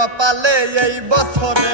কপালে এই বছরে